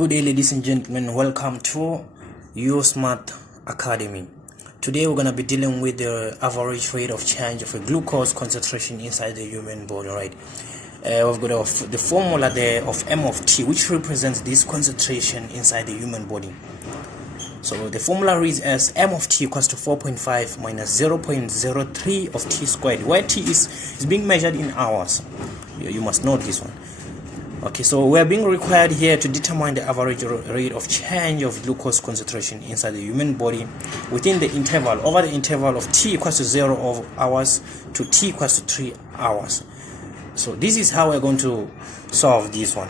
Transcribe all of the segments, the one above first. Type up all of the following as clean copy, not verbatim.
Good day, ladies and gentlemen. Welcome to USmart Academy. Today we're going to be dealing with the average rate of change of a glucose concentration inside the human body, right? We've got the formula there of M of T, which represents this concentration inside the human body. So the formula reads as M of T equals to 4.5 minus 0.03 of T squared, where T is being measured in hours. You must note this one. Okay, so we are being required here to determine the average rate of change of glucose concentration inside the human body within the interval, over the interval of T equals to 0 hours to T equals to 3 hours. So this is how we're going to solve this one.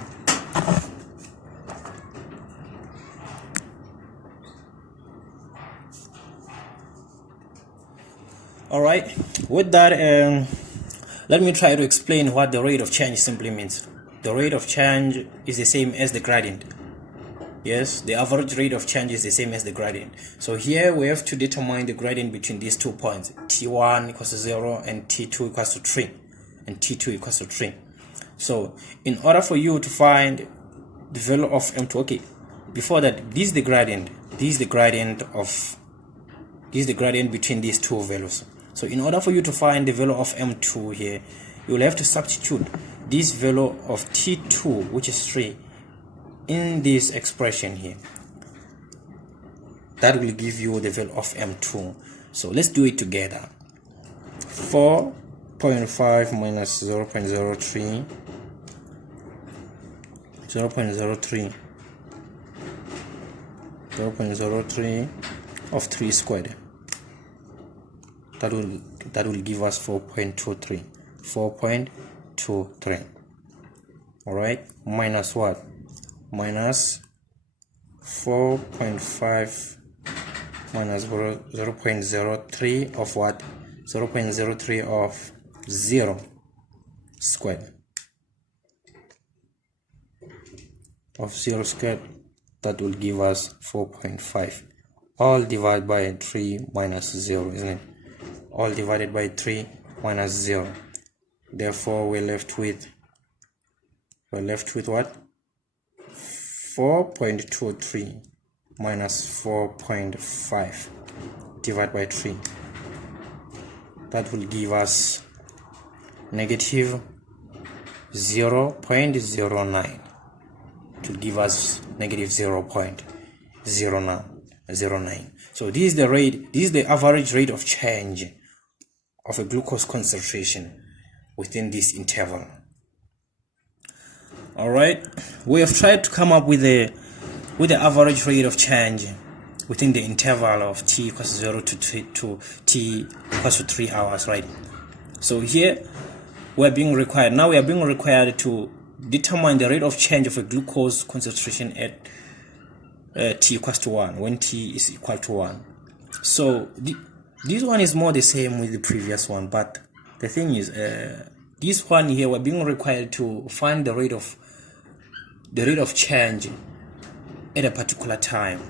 Alright, with that, let me try to explain what the rate of change simply means. The rate of change is the same as the gradient. Yes, the average rate of change is the same as the gradient. So here we have to determine the gradient between these 2 points, T1 equals to 0 and T2 equals to 3, and T2 equals to 3. So in order for you to find the value of M2, okay, before that, this is the gradient. This is the gradient between these two values. So in order for you to find the value of M2 here, you will have to substitute this value of T2, which is 3, in this expression here. That will give you the value of M2. So let's do it together. 4.5 minus 0.03 of 3 squared. That will give us 4.23. All right, minus what? Minus 4.5 minus 0.03 of what? 0.03 of 0 squared. Of 0 squared, that will give us 4.5. All divided by 3 minus 0, isn't it? All divided by 3 minus 0. Therefore, we're left with what? 4.23 minus 4.5 divided by 3. That will give us negative 0.09. It will give us negative 0.09. So this is the rate. This is the average rate of change of a glucose concentration within this interval. All right, we have tried to come up with the average rate of change within the interval of T equals 0 to T equals to 3 hours, right? So here we are being required to determine the rate of change of a glucose concentration at T equals to 1, when T is equal to 1. So this one is more the same with the previous one, but the thing is, this one here, we're being required to find the rate of change at a particular time.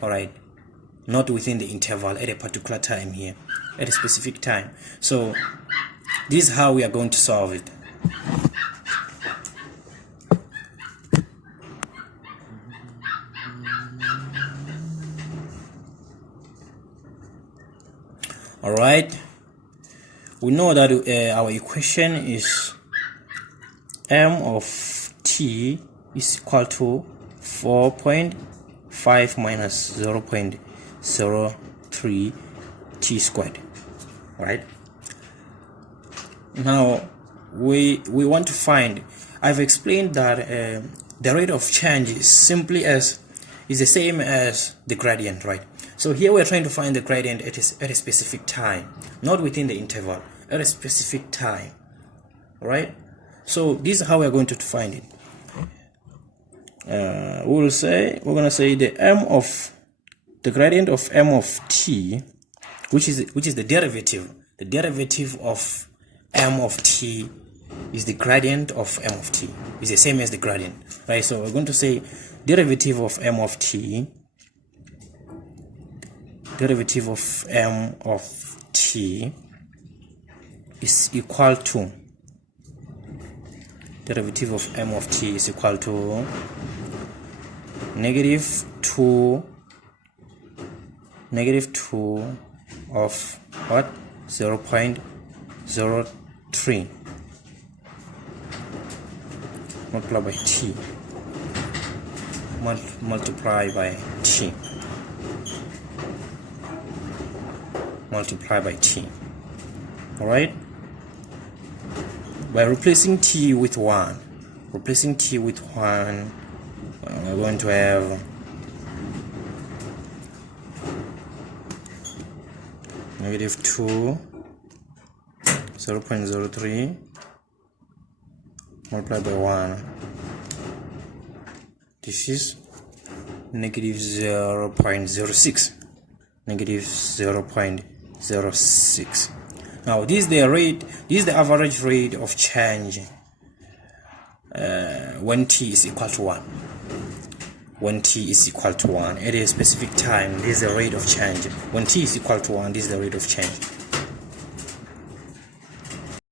All right, not within the interval, at a particular time here, at a specific time. So this is how we are going to solve it. All right, we know that our equation is M of T is equal to 4.5 minus 0.03 T squared. All right, now we want to find, I've explained that the rate of change is the same as the gradient, right? So here we're trying to find the gradient at a specific time, not within the interval, at a specific time. All right, so this is how we're going to find it. We're gonna say the gradient of M of T, which is the derivative of M of T, is the gradient of M of T, is the same as the gradient, right? So we're going to say derivative of M of T is equal to derivative of m of t is equal to negative 2 of what? 0.03 multiplied by t, multiply by t, multiply by t. All right, by replacing t with 1, we're going to have negative 2 0.03 multiplied by 1. This is negative 0.06. Negative 0.06. Now this is the average rate of change when t is equal to 1. When t is equal to 1 at a specific time, this is the rate of change. When t is equal to 1, this is the rate of change.